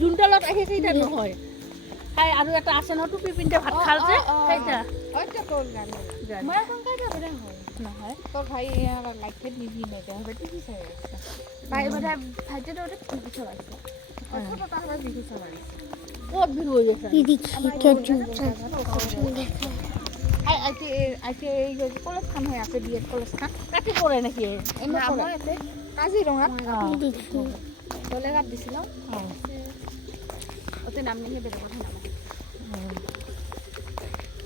যোনডালত আহিছে এতিয়া নহয় আৰু এটা আছে ন টুপি পিন্ধে ভাত খাল যে সেইটা নহয় তোৰ ভাই লাইটত নিবিনে টিভি চাই আছে ভাই মানে ভাইটিটো টিভি চলাইছে ক'ত ভিৰ হৈ আছে কলেজ খান হৈ আছে বি এড কলেজ খান কাটি পৰে নেকি কাজিৰঙাত দলেগাত দিছিলোঁ ওতে নাম নিয়ে বেলেগত নামে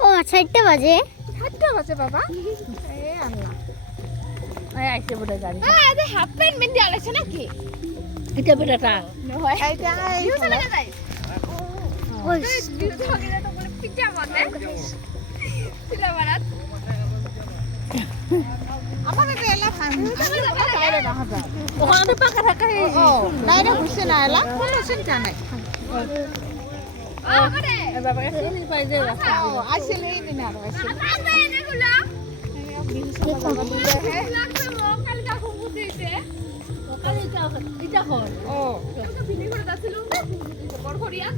ও 4টা বাজে বাবা এই আল্লাহ এই আইছে বড় গাড়ি আরে হাফ প্যান্ট মেন্দি আলাইছে নাকি এটা বেটাটা নহয় এটা ইউ চলে যাই ওই ইউ চলে যাই তো বলে পিজ্জা বানায় পিজ্জা বানাত আমাকে এলা ফান বাইরে দেখা যায় ওখানে পাকা থাকা এই বাইরে হইছে না এলা কোন চিন্তা নাই আরে বাবা চিনি পাই যে আসলে এই দিন আর আসলে আগে এগুলো কালকা খুব দিতে কালকা এটা হয় ও তো ভিডিও করে দিছিল বড় করিয়া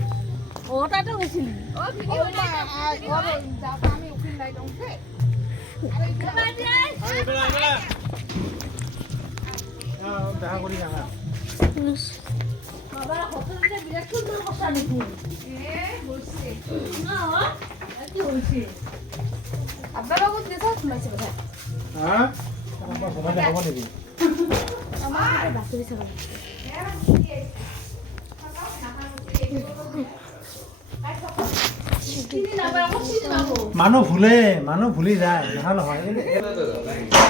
ওটা তো হইছিল ও ভিডিও না আর যাবা আমি ওখানে লাইট অনছে আরে বেলা দেখা করি না বাবা হোটেলে বিরাট সুন্দর কথা নাকি বলছে না কি বলছে আব্বা বাবু দেখা শুনাইছে কথা হ্যাঁ আমার সময় দেখাবো নাকি আমার বাকি দিছে मानो भूली जाए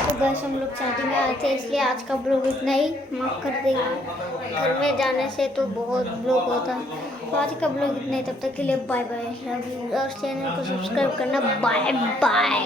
तो बस हम लोग शादी में आए थे इसलिए आज का ब्लॉग इतना ही माफ कर देगा घर में जाने से तो बहुत ब्लॉग होता तो आज का ब्लॉग इतना ही तब तक के लिए बाय बाय लव यू और चैनल को सब्सक्राइब करना बाय बाय